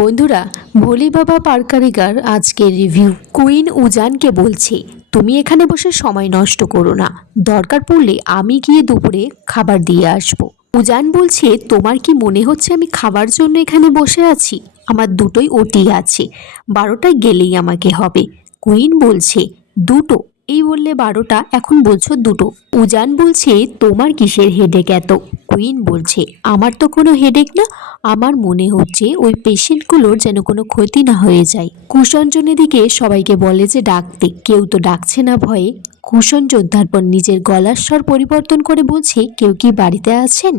বন্ধুরা, ভোলে বাবা পারকারিগার আজকের রিভিউ। কুইন উজানকে বলছে, তুমি এখানে বসে সময় নষ্ট করো না, দরকার পড়লে আমি গিয়ে দুপুরে খাবার দিয়ে আসবো। উজান বলছে, তোমার কি মনে হচ্ছে আমি খাবার জন্য এখানে বসে আছি? আমার দুটোই ওটি আছে, 12টায় গেলেই আমাকে হবে। কুইন বলছে, দুটো? এই বললে 12টা, এখন বলছো দুটো। উজান বলছে, তোমার কিসের হেডেক এত? কুইন বলছে, আমার তো কোনো হেডেক না, আমার মনে হচ্ছে ওই পেশেন্টগুলোর যেন কোনো ক্ষতি না হয়ে যায়। কুষঞ্জনের দিকে সবাইকে বলে যে ডাকতে, কেউ তো ডাকছে না ভয়ে। কুষঞ্জন তারপর নিজের গলার স্বর পরিবর্তন করে বলছে, কেউ কি বাড়িতে আছেন?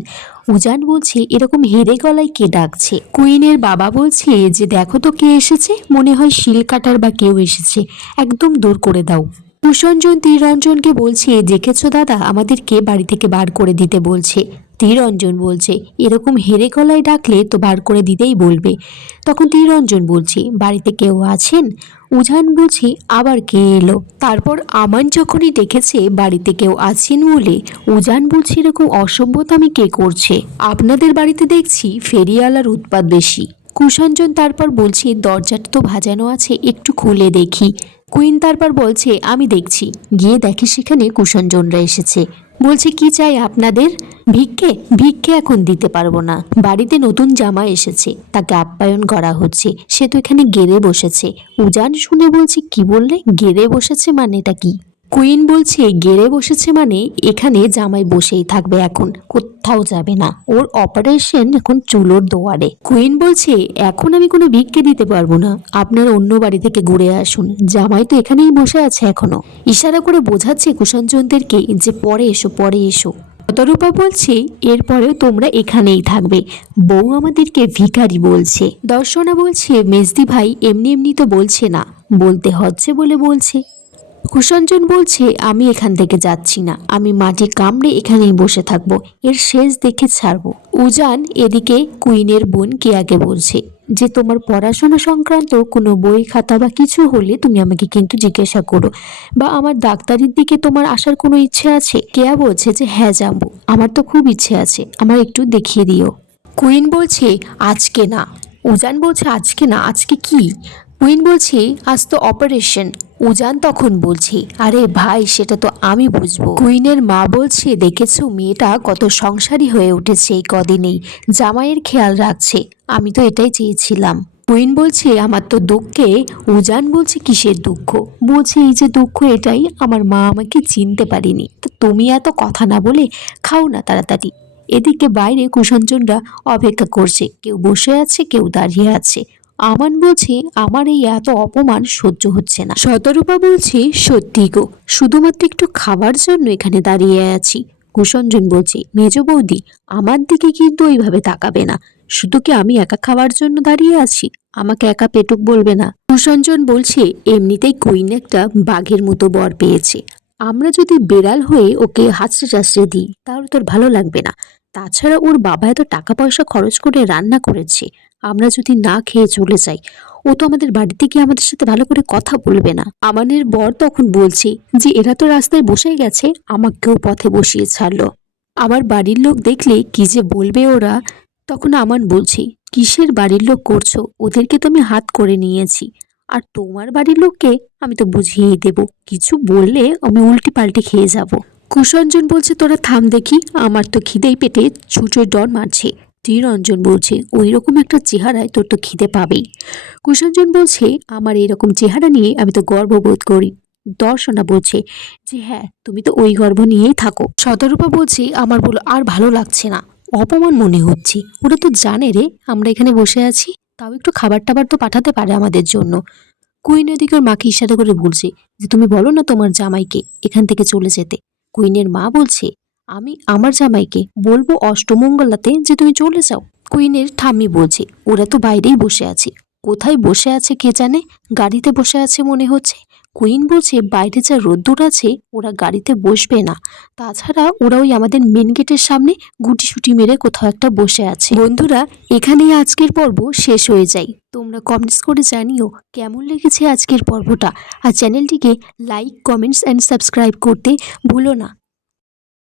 উজান বলছে, এরকম হেরে গলায় কে ডাকছে? কুইনের বাবা বলছে যে দেখো তো কে এসেছে, মনে হয় শিল কাটার বা কেউ এসেছে, একদম দূর করে দাও। কুষঞ্জন তীরঞ্জনকে বলছে, দেখেছো দাদা, আমাদেরকে বাড়ি থেকে বার করে দিতে বলছে। তীরঞ্জন বলছে, এরকম হেরে গলায় ডাকলে তো বার করে দিতেই বলবে। তখন তীরঞ্জন বলছে, বাড়িতে কেউ আছেন? উজান বলছে, আবার কে এলো? তারপর আমান যখনই দেখেছে বাড়িতে কেউ আছেন বলে, উজান বলছে, এরকম অসভ্যতামি কে করছে? আপনাদের বাড়িতে দেখছি ফেরিওয়ালার উৎপাত বেশি। কুষঞ্জন তারপর বলছে, দরজাটা তো ভাজানো আছে, একটু খুলে দেখি। কুইন তারপর বলছে, আমি দেখছি। গিয়ে দেখে সেখানে কুষঞ্জনরা এসেছে। বলছে, কি চাই আপনাদের? ভিক্ষে? ভিক্ষে এখন দিতে পারবো না, বাড়িতে নতুন জামা এসেছে, তাকে আপ্যায়ন করা হচ্ছে, সে তো এখানে গেড়ে বসেছে। উজান শুনে বলছে, কি বললে? গেড়ে বসেছে মানে এটা কি? কুইন বলছে, গেড়ে বসেছে মানে এখানে জামাই বসেই থাকবে, এখন কোথাও যাবে না, ওর অপারেশন এখন চুলোর দোয়ারে। কুইন বলছে, এখন আমি কোনো ভিক্ষে দিতে পারবো না, আপনারা অন্য বাড়ি থেকে ঘুরে আসুন, জামাই তো এখানেই বসে আছে এখনো। ইশারা করে বোঝাচ্ছে কুষঞ্জনদেরকে যে পরে এসো, পরে এসো। শতরূপা বলছে, এরপরেও তোমরা এখানেই থাকবে, বউ আমাদেরকে ভিখারি বলছে। দর্শনা বলছে, মেজদি ভাই এমনি এমনি তো বলছে না, বলতে হচ্ছে বলে বলছে। কুষঞ্জন বলছে, আমি এখান থেকে যাচ্ছি না, আমি মাটি কামড়ে এখানেই বসে থাকবো, এর শেষ দেখে ছাড়বো। উজান এদিকে কুইনের বোন কেয়াকে বলছে যে, তোমার পড়াশোনা সংক্রান্ত কোনো বই খাতা বা কিছু হলে তুমি আমাকে কিন্তু জিজ্ঞাসা করো, বা আমার ডাক্তারির দিকে তোমার আসার কোনো ইচ্ছে আছে? কেয়া বলছে যে, হ্যাঁ যাবো, আমার তো খুব ইচ্ছে আছে, আমার একটু দেখিয়ে দিও। কুইন বলছে, আজকে না। উজান বলছে, আজকে না? আজকে কি? কুইন বলছে, আজ তো অপারেশন। উজান তখন বলছে, আরে ভাই, সেটা তো আমি বুঝবো। কুইনের মা বলছে, দেখেছো মেয়েটা কত সংসারী হয়ে উঠেছে এই কদিনেই, জামাইয়ের খেয়াল রাখছে, আমি তো এটাই চেয়েছিলাম। কুইন বলছে, আমার তো দুঃখে। উজান বলছে, কিসের দুঃখ? বলছে, এই যে দুঃখ, এটাই আমার মা আমাকে চিনতে পারেনি। তো তুমি এত কথা না বলে খাও না তাড়াতাড়ি। এদিকে বাইরে কুষঞ্জনরা অপেক্ষা করছে, কেউ বসে আছে, কেউ দাঁড়িয়ে আছে। আমান বলছে, আমার এই এত অপমান সহ্য হচ্ছে না। শতরূপা বলছে, সত্যি গো, শুধুমাত্র একটু খাবার জন্য এখানে দাঁড়িয়ে আছি। কুষঞ্জন বলছে, মেজ বৌদি, আমার দিকে কিন্তু ওইভাবে তাকাবে না, শুধু কি আমি একা খাওয়ার জন্য দাঁড়িয়ে আছি? আমাকে একা পেটুক বলবে না। কুষঞ্জন বলছে, এমনিতেই কুইন একটা বাঘের মতো বর পেয়েছে, আমরা যদি বেড়াল হয়ে ওকে হাঁচড়ে চাচড়ে দিই তাহলে তোর ভালো লাগবে না। তাছাড়া ওর বাবা এত টাকা পয়সা খরচ করে রান্না করেছে, আমরা যদি না খেয়ে চলে যাই, ও তো আমাদের বাড়িতে গিয়ে আমাদের সাথে ভালো করে কথা বলবে না। আমানের বর তখন বলছে যে, এরা তো রাস্তায় বসে গেছে, আমাকেও পথে বসিয়ে ছাড়লো, আমার বাড়ির লোক দেখলে কি যে বলবে ওরা। তখন আমান বলছে, কিসের বাড়ির লোক করছো? ওদেরকে তো আমি হাত করে নিয়েছি, আর তোমার বাড়ির লোককে আমি তো বুঝিয়েই দেব, কিছু বললে আমি উল্টি পাল্টে খেয়ে যাব। কুষঞ্জন বলছে, তোরা থাম দেখি, আমার তো খিদেই পেটে ছুঁচোয় ডর মারছে। তীরঞ্জন বলছে, ওই রকম একটা চেহারায় তোর তো খিদে পাবেই। কুষঞ্জন বলছে, আমার এরকম চেহারা নিয়ে আমি তো গর্ববোধ করি। দর্শনা বলছে যে, হ্যাঁ, তুমি তো ওই গর্ব নিয়েই থাকো। শতরূপা বলছে, আমার বলো আর ভালো লাগছে না, অপমান মনে হচ্ছে, ওরা তো জানে রে আমরা এখানে বসে আছি, তাও একটু খাবার টাবার তো পাঠাতে পারে আমাদের জন্য। কুইন এদিকে ওর মাকে ইশারা করে বলছে যে, তুমি বলো না তোমার জামাইকে এখান থেকে চলে যেতে। কুইনের মা বলছে, আমি আমার জামাইকে বলবো অষ্টমঙ্গলাতে যে তুমি চলে যাও? কুইনের ঠাম্মি বলছে, ওরা তো বাইরেই বসে আছে, কোথায় বসে আছে কে জানে, গাড়িতে বসে আছে মনে হচ্ছে। কুইন বলছে, বাইরে যা রোদ্দুর আছে, ওরা গাড়িতে বসবে না, তাছাড়া ওরা ওই আমাদের মেন গেটের সামনে গুটিসুটি মেরে কোথাও একটা বসে আছে। বন্ধুরা, এখানেই আজকের পর্ব শেষ হয়ে যায়। তোমরা কমেন্টস করে জানিও কেমন লেগেছে আজকের পর্বটা, আর চ্যানেলটিকে লাইক, কমেন্টস অ্যান্ড সাবস্ক্রাইব করতে ভুলো না।